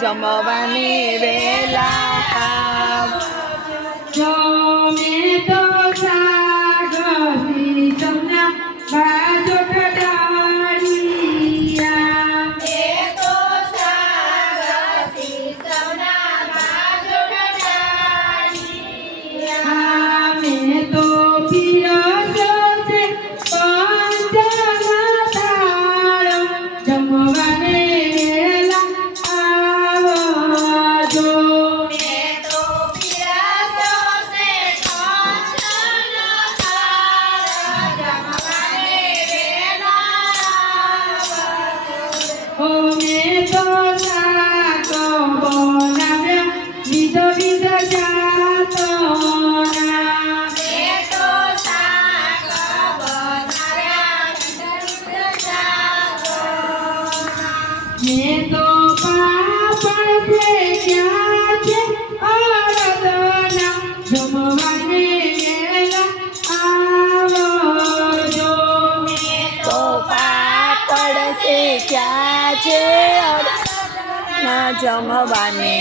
જમવાની વેલા જમે તો શાક સીસમના બાજોટ ડાળિયા એ તો શાક સીસમના બાજોટ ડાળિયા મેં તો પીરસ્યો છે પંચના થાળ જમવાને મેં તો પાપડ શેક્યા છે અડદના જમવાને આવજો. મેં તો પાપડ શેક્યા છે અડદના જમવાને